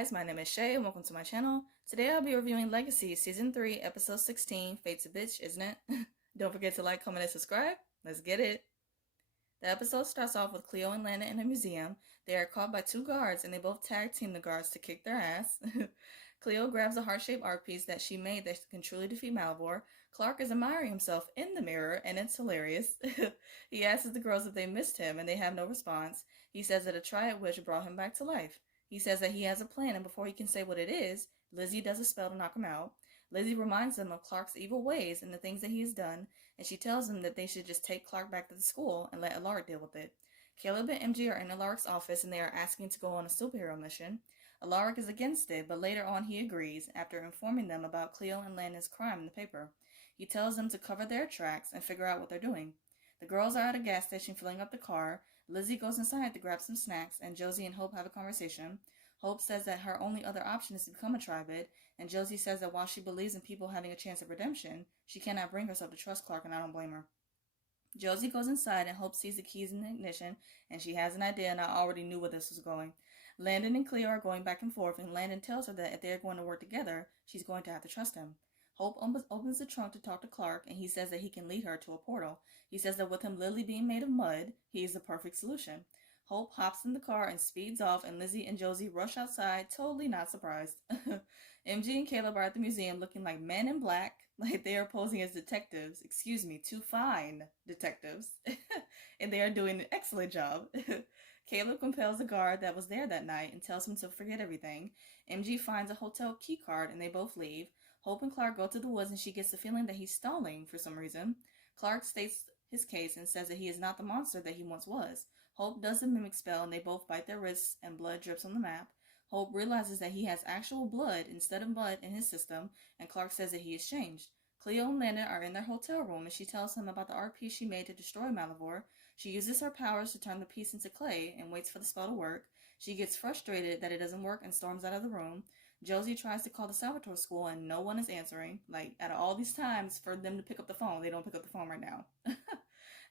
guys, my name is Shay and welcome to my channel. Today I'll be reviewing Legacies Season 3, Episode 16, Fate's a Bitch, isn't it? Don't forget to like, comment, and subscribe. Let's get it. The episode starts off with Cleo and Landon in a museum. They are caught by two guards and they both tag team the guards to kick their ass. Cleo grabs a heart-shaped art piece that she made that can truly defeat Malivore. Clark is admiring himself in the mirror and it's hilarious. He asks the girls if they missed him and they have no response. He says that a triad witch brought him back to life. He says that he has a plan and before he can say what it is, Lizzie does a spell to knock him out. Lizzie reminds him of Clark's evil ways and the things that he has done, and she tells him that they should just take Clark back to the school and let Alaric deal with it. Caleb and MG are in Alaric's office and they are asking to go on a superhero mission. Alaric is against it, but later on he agrees after informing them about Cleo and Landon's crime in the paper. He tells them to cover their tracks and figure out what they're doing. The girls are at a gas station filling up the car. Lizzie goes inside to grab some snacks, and Josie and Hope have a conversation. Hope says that her only other option is to become a tribid, and Josie says that while she believes in people having a chance of redemption, she cannot bring herself to trust Clark, and I don't blame her. Josie goes inside and Hope sees the keys in the ignition, and she has an idea, and I already knew where this was going. Landon and Cleo are going back and forth, and Landon tells her that if they are going to work together, she's going to have to trust him. Hope opens the trunk to talk to Clark, and he says that he can lead her to a portal. He says that with him literally being made of mud, he is the perfect solution. Hope hops in the car and speeds off, and Lizzie and Josie rush outside, totally not surprised. MG and Caleb are at the museum looking like men in black, like they are posing as detectives. Excuse me, two fine detectives. And they are doing an excellent job. Caleb compels the guard that was there that night and tells him to forget everything. MG finds a hotel key card and they both leave. Hope and Clark go to the woods and she gets the feeling that he's stalling for some reason. Clark states his case and says that he is not the monster that he once was. Hope does the mimic spell and they both bite their wrists and blood drips on the map. Hope realizes that he has actual blood instead of mud in his system, and Clark says that he is changed. Cleo and Landon are in their hotel room and she tells him about the art piece she made to destroy Malivore. She uses her powers to turn the piece into clay and waits for the spell to work. She gets frustrated that it doesn't work and storms out of the room. Josie tries to call the Salvatore school and no one is answering. Like, out of all these times for them to pick up the phone, they don't pick up the phone right now.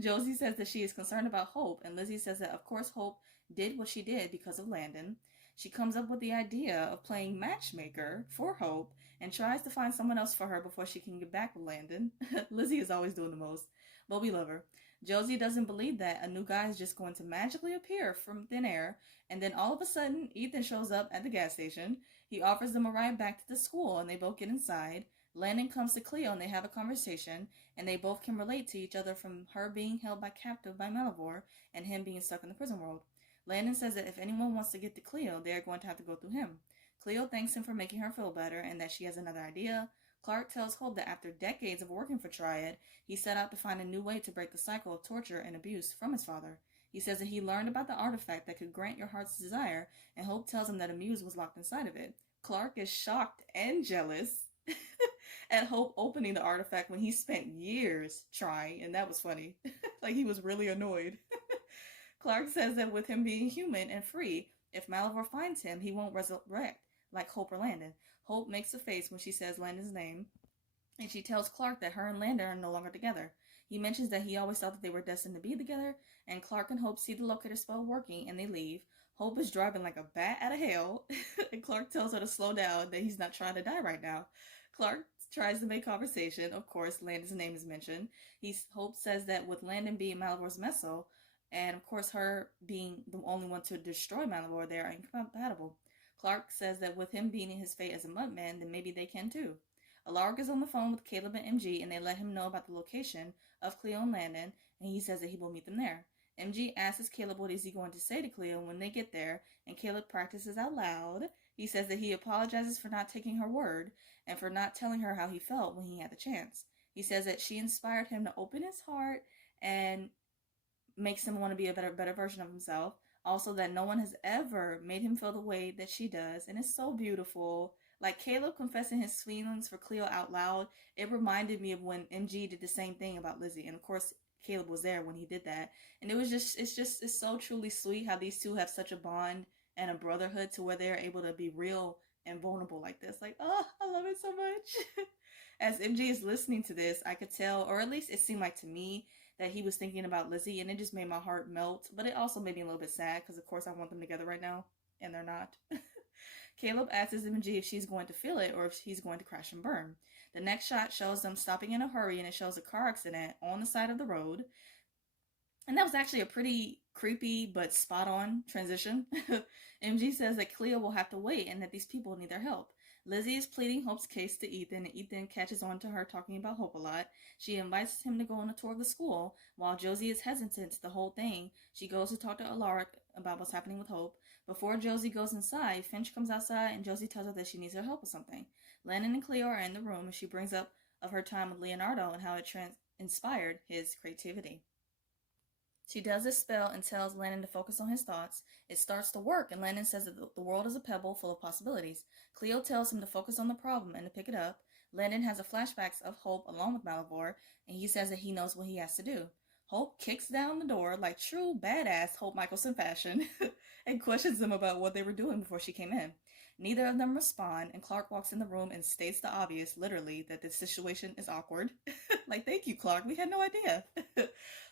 Josie says that she is concerned about Hope, and Lizzie says that of course Hope did what she did because of Landon. She comes up with the idea of playing matchmaker for Hope and tries to find someone else for her before she can get back with Landon. Lizzie is always doing the most, but we love her. Josie doesn't believe that a new guy is just going to magically appear from thin air, and then all of a sudden Ethan shows up at the gas station. He offers them a ride back to the school and they both get inside. Landon comes to Cleo and they have a conversation, and they both can relate to each other from her being held captive by Malivore and him being stuck in the prison world. Landon says that if anyone wants to get to Cleo, they are going to have to go through him. Cleo thanks him for making her feel better and that she has another idea. Clark tells Hope that after decades of working for Triad, he set out to find a new way to break the cycle of torture and abuse from his father. He says that he learned about the artifact that could grant your heart's desire, and Hope tells him that a muse was locked inside of it. Clark is shocked and jealous at Hope opening the artifact when he spent years trying, and that was funny. Like, he was really annoyed. Clark says that with him being human and free, if Malivore finds him, he won't resurrect like Hope or Landon. Hope makes a face when she says Landon's name, and she tells Clark that her and Landon are no longer together. He mentions that he always thought that they were destined to be together, and Clark and Hope see the locator spell working, and they leave. Hope is driving like a bat out of hell, and Clark tells her to slow down, that he's not trying to die right now. Clark tries to make conversation. Of course, Landon's name is mentioned. Hope says that with Landon being Malivore's meso, and of course her being the only one to destroy Malivore, they are incompatible. Clark says that with him beating his fate as a mudman, then maybe they can too. Alaric is on the phone with Caleb and MG, and they let him know about the location of Cleo and Landon, and he says that he will meet them there. MG asks Caleb what is he going to say to Cleo when they get there, and Caleb practices out loud. He says that he apologizes for not taking her word, and for not telling her how he felt when he had the chance. He says that she inspired him to open his heart, and makes him want to be a better version of himself. Also, that no one has ever made him feel the way that she does, and it's so beautiful. Like, Caleb confessing his feelings for Cleo out loud, it reminded me of when MG did the same thing about Lizzie, and of course Caleb was there when he did that, and it's so truly sweet how these two have such a bond and a brotherhood to where they're able to be real and vulnerable like this. Like, oh, I love it so much. As MJ is listening to this, I could tell, or at least it seemed like to me, that he was thinking about Lizzie, and it just made my heart melt. But it also made me a little bit sad, because of course I want them together right now, and they're not. Caleb asks MG if she's going to feel it or if he's going to crash and burn. The next shot shows them stopping in a hurry, and it shows a car accident on the side of the road. And that was actually a pretty creepy but spot on transition. MG says that Cleo will have to wait and that these people need their help. Lizzie is pleading Hope's case to Ethan, and Ethan catches on to her talking about Hope a lot. She invites him to go on a tour of the school. While Josie is hesitant to the whole thing, she goes to talk to Alaric about what's happening with Hope. Before Josie goes inside, Finch comes outside and Josie tells her that she needs her help with something. Landon and Cleo are in the room, and she brings up of her time with Leonardo and how it inspired his creativity. She does this spell and tells Landon to focus on his thoughts. It starts to work, and Landon says that the world is a pebble full of possibilities. Cleo tells him to focus on the problem and to pick it up. Landon has a flashbacks of Hope along with Malivore, and he says that he knows what he has to do. Hope kicks down the door like true badass Hope Michelson fashion and questions them about what they were doing before she came in. Neither of them respond, and Clark walks in the room and states the obvious, literally, that this situation is awkward. Like, thank you, Clark. We had no idea.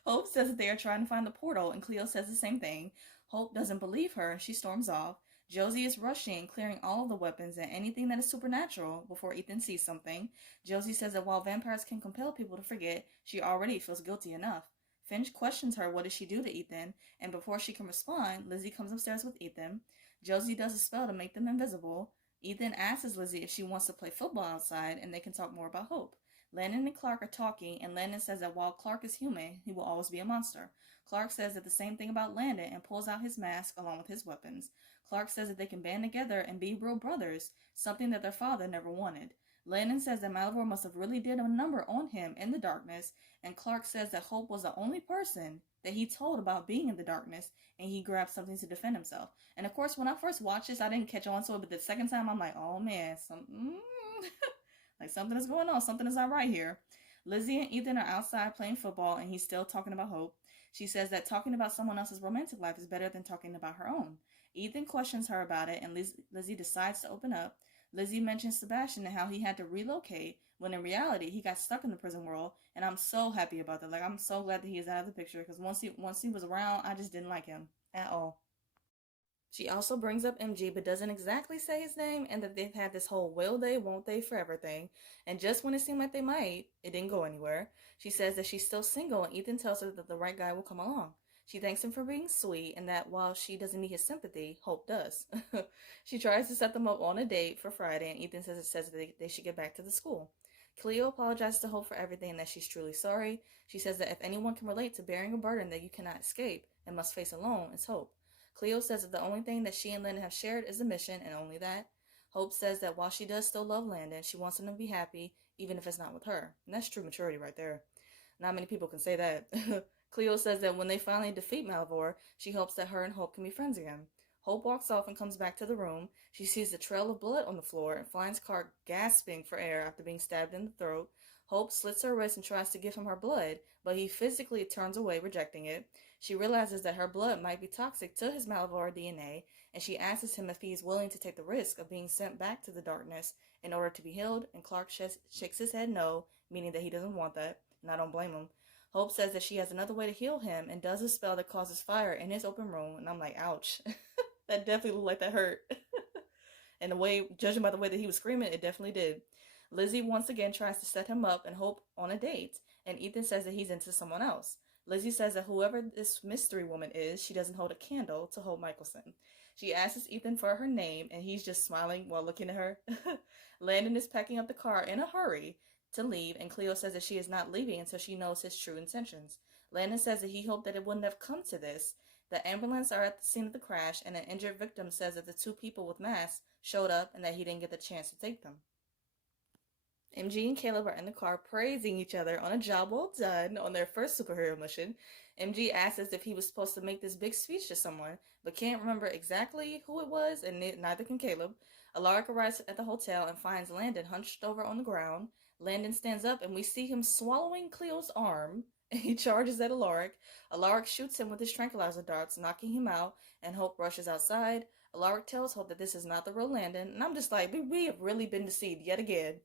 Hope says that they are trying to find the portal, and Cleo says the same thing. Hope doesn't believe her, and she storms off. Josie is rushing, clearing all of the weapons and anything that is supernatural before Ethan sees something. Josie says that while vampires can compel people to forget, she already feels guilty enough. Finch questions her what did she do to Ethan, and before she can respond, Lizzie comes upstairs with Ethan. Josie does a spell to make them invisible. Ethan asks Lizzie if she wants to play football outside, and they can talk more about Hope. Landon and Clark are talking, and Landon says that while Clark is human, he will always be a monster. Clark says that the same thing about Landon and pulls out his mask along with his weapons. Clark says that they can band together and be real brothers, something that their father never wanted. Landon says that Malivore must have really did a number on him in the darkness, and Clark says that Hope was the only person that he told about being in the darkness, and he grabbed something to defend himself. And of course, when I first watched this, I didn't catch on to it, but the second time, I'm like, oh man, like something is going on, something is not right here. Lizzie and Ethan are outside playing football, and he's still talking about Hope. She says that talking about someone else's romantic life is better than talking about her own. Ethan questions her about it, and Lizzie decides to open up. Lizzie mentions Sebastian and how he had to relocate, when in reality, he got stuck in the prison world, and I'm so happy about that. Like, I'm so glad that he is out of the picture, because once he was around, I just didn't like him at all. She also brings up MG, but doesn't exactly say his name, and that they've had this whole will they, won't they forever thing. And just when it seemed like they might, it didn't go anywhere. She says that she's still single, and Ethan tells her that the right guy will come along. She thanks him for being sweet, and that while she doesn't need his sympathy, Hope does. She tries to set them up on a date for Friday, and Ethan says that they should get back to the school. Cleo apologizes to Hope for everything and that she's truly sorry. She says that if anyone can relate to bearing a burden that you cannot escape and must face alone, it's Hope. Cleo says that the only thing that she and Landon have shared is a mission, and only that. Hope says that while she does still love Landon, she wants him to be happy, even if it's not with her. And that's true maturity right there. Not many people can say that. Cleo says that when they finally defeat Malivore, she hopes that her and Hope can be friends again. Hope walks off and comes back to the room. She sees the trail of blood on the floor and finds Clark gasping for air after being stabbed in the throat. Hope slits her wrist and tries to give him her blood, but he physically turns away, rejecting it. She realizes that her blood might be toxic to his Malivore DNA, and she asks him if he is willing to take the risk of being sent back to the darkness in order to be healed, and Clark shakes his head no, meaning that he doesn't want that, and I don't blame him. Hope says that she has another way to heal him and does a spell that causes fire in his open room, and I'm like, ouch. That definitely looked like that hurt. And the way, judging by the way that he was screaming, it definitely did. Lizzie once again tries to set him up and Hope on a date, and Ethan says that he's into someone else. Lizzie says that whoever this mystery woman is, she doesn't hold a candle to Hope Michelson. She asks Ethan for her name, and he's just smiling while looking at her. Landon is packing up the car in a hurry to leave, and Cleo says that she is not leaving until she knows his true intentions. Landon says that he hoped that it wouldn't have come to this. The ambulance are at the scene of the crash, and an injured victim says that the two people with masks showed up and that he didn't get the chance to take them. MG and Caleb are in the car praising each other on a job well done on their first superhero mission. MG asks if he was supposed to make this big speech to someone, but can't remember exactly who it was, and neither can Caleb. Alaric arrives at the hotel and finds Landon hunched over on the ground. Landon stands up, and we see him swallowing Cleo's arm. He charges at Alaric. Alaric shoots him with his tranquilizer darts, knocking him out, and Hope rushes outside. Alaric tells Hope that this is not the real Landon, and I'm just like, we have really been deceived yet again.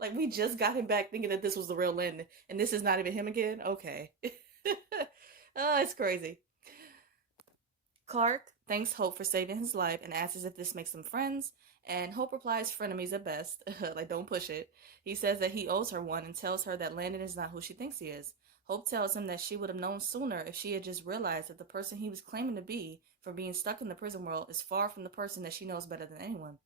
Like, we just got him back thinking that this was the real Landon, and this is not even him again? Okay. Oh, it's crazy. Clark thanks Hope for saving his life and asks if this makes them friends. And Hope replies, frenemies at best. Like, don't push it. He says that he owes her one and tells her that Landon is not who she thinks he is. Hope tells him that she would have known sooner if she had just realized that the person he was claiming to be for being stuck in the prison world is far from the person that she knows better than anyone.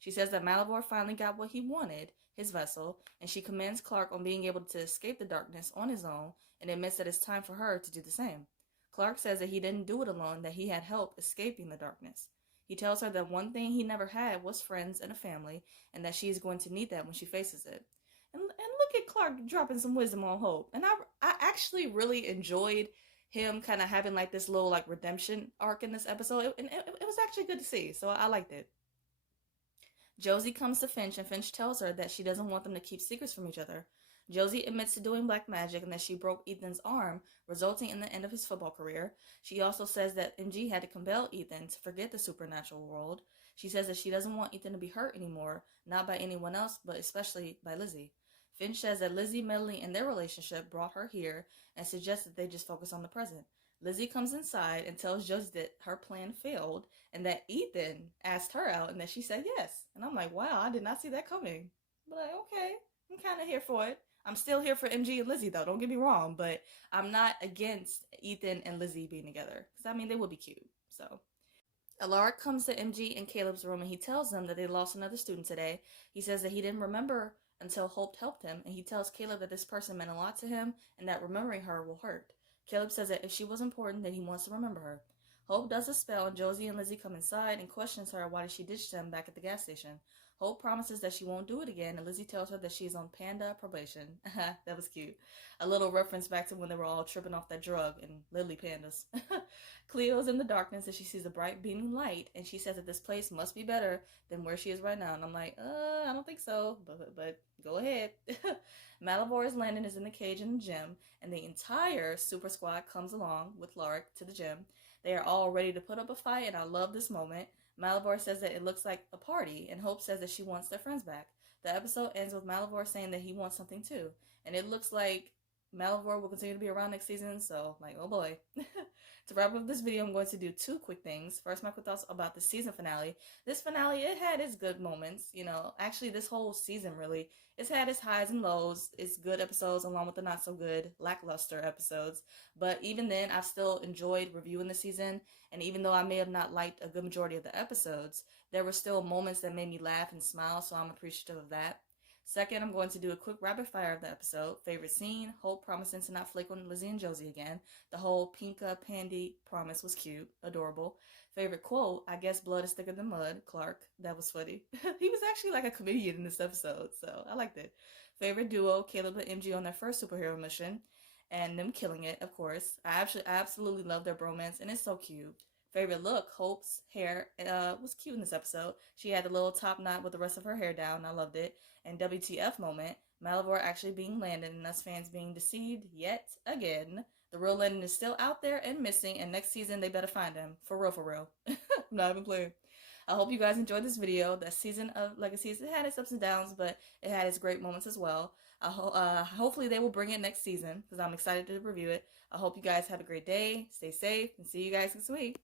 She says that Malivore finally got what he wanted, his vessel, and she commends Clark on being able to escape the darkness on his own and admits that it's time for her to do the same. Clark says that he didn't do it alone, that he had help escaping the darkness. He tells her that one thing he never had was friends and a family, and that she is going to need that when she faces it. And look at Clark dropping some wisdom on Hope. And I actually really enjoyed him kind of having like this little like redemption arc in this episode. It was actually good to see, so I liked it. Josie comes to Finch, and Finch tells her that she doesn't want them to keep secrets from each other. Josie admits to doing black magic and that she broke Ethan's arm, resulting in the end of his football career. She also says that MG had to compel Ethan to forget the supernatural world. She says that she doesn't want Ethan to be hurt anymore, not by anyone else, but especially by Lizzie. Finch says that Lizzie meddling in their relationship brought her here and suggests that they just focus on the present. Lizzie comes inside and tells Josie that her plan failed and that Ethan asked her out and that she said yes. And I'm like, wow, I did not see that coming. But like, okay, I'm kind of here for it. I'm still here for MG and Lizzie, though. Don't get me wrong, but I'm not against Ethan and Lizzie being together. Because, I mean, they would be cute. So, Alaric comes to MG and Caleb's room, and he tells them that they lost another student today. He says that he didn't remember until Hope helped him, and he tells Caleb that this person meant a lot to him and that remembering her will hurt. Caleb says that if she was important, then he wants to remember her. Hope does a spell, and Josie and Lizzie come inside and questions her why she ditched them back at the gas station. Hope promises that she won't do it again, and Lizzie tells her that she's on panda probation. That was cute. A little reference back to when they were all tripping off that drug and lily pandas. Cleo's in the darkness and she sees a bright beaming light, and she says that this place must be better than where she is right now. And I'm like, I don't think so, but go ahead. Malivore's Landon is in the cage in the gym, and the entire super squad comes along with Lark to the gym. They are all ready to put up a fight, and I love this moment. Malivore says that it looks like a party, and Hope says that she wants their friends back. The episode ends with Malivore saying that he wants something too, and it looks like Malivore will continue to be around next season, so like, oh boy. To wrap up this video, I'm going to do two quick things. First, my quick thoughts about the season finale. This finale, it had its good moments, you know. Actually, this whole season, really, it's had its highs and lows. It's good episodes along with the not so good, lackluster episodes. But even then, I've still enjoyed reviewing the season. And even though I may have not liked a good majority of the episodes, there were still moments that made me laugh and smile, so I'm appreciative of that. Second, I'm going to do a quick rapid fire of the episode. Favorite scene, Hope promising to not flake on Lizzie and Josie again. The whole Pinka Pandy promise was cute, adorable. Favorite quote, I guess blood is thicker than mud, Clark. That was funny. He was actually like a comedian in this episode, so I liked it. Favorite duo, Caleb and MG on their first superhero mission, and them killing it, of course. I absolutely love their bromance, and it's so cute. Favorite look, Hope's hair was cute in this episode. She had a little top knot with the rest of her hair down. I loved it. And WTF moment, Malivore actually being Landon and us fans being deceived yet again. The real Landon is still out there and missing, and next season they better find him. For real, for real. I'm not even playing. I hope you guys enjoyed this video. That season of Legacies, it had its ups and downs, but it had its great moments as well. Hopefully they will bring it next season because I'm excited to review it. I hope you guys have a great day, stay safe, and see you guys next week.